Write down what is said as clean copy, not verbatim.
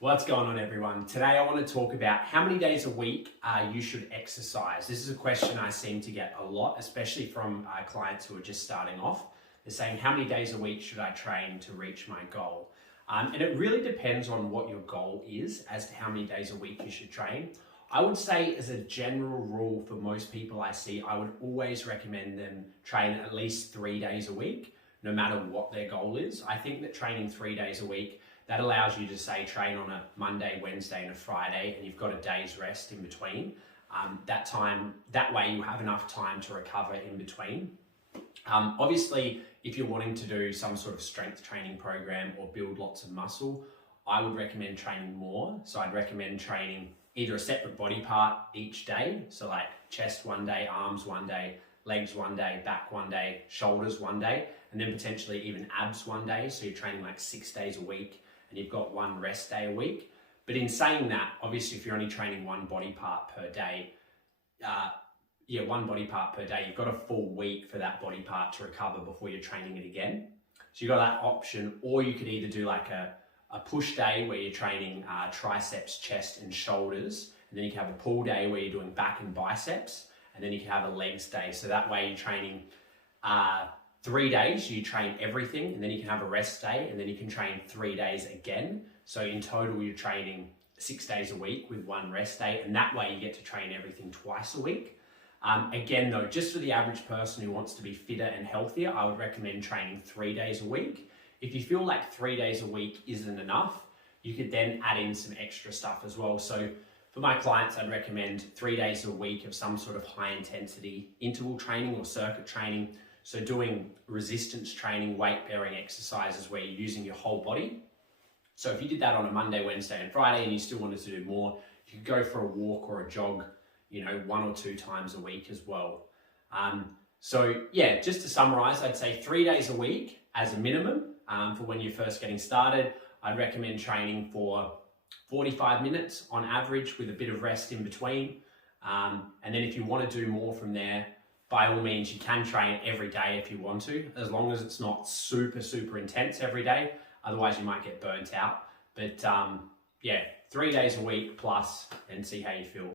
What's going on, everyone? Today I want to talk about how many days a week you should exercise. This is a question I seem to get a lot, especially from clients who are just starting off. They're saying, how many days a week should I train to reach my goal? And it really depends on what your goal is as to how many days a week you should train. I would say, as a general rule, for most people I see, I would always recommend them train at least 3 days a week, no matter what their goal is. I think that training 3 days a week, that allows you to say train on a Monday, Wednesday and a Friday, and you've got a day's rest in between. That way you have enough time to recover in between. Obviously, if you're wanting to do some sort of strength training program or build lots of muscle, I would recommend training more. So I'd recommend training either a separate body part each day. So like chest one day, arms one day, legs one day, back one day, shoulders one day, and then potentially even abs one day. So you're training like 6 days a week and you've got one rest day a week. But in saying that, obviously if you're only training one body part per day, one body part per day, you've got a full week for that body part to recover before you're training it again. So you've got that option, or you could either do like a push day where you're training triceps, chest and shoulders, and then you can have a pull day where you're doing back and biceps, and then you can have a legs day. So that way you're training 3 days, you train everything, and then you can have a rest day, and then you can train 3 days again. So in total, you're training 6 days a week with one rest day, and that way you get to train everything twice a week. Again though, just for the average person who wants to be fitter and healthier, I would recommend training 3 days a week. If you feel like 3 days a week isn't enough, you could then add in some extra stuff as well. So for my clients, I'd recommend 3 days a week of some sort of high intensity interval training or circuit training. So doing resistance training, weight bearing exercises where you're using your whole body. So if you did that on a Monday, Wednesday and Friday and you still wanted to do more, you could go for a walk or a jog, 1 or 2 times a week as well. So yeah, just to summarize, I'd say 3 days a week as a minimum for when you're first getting started. I'd recommend training for 45 minutes on average with a bit of rest in between. And then if you want to do more from there, by all means, you can train every day if you want to, as long as it's not super, super intense every day. Otherwise, you might get burnt out. But 3 days a week plus and see how you feel.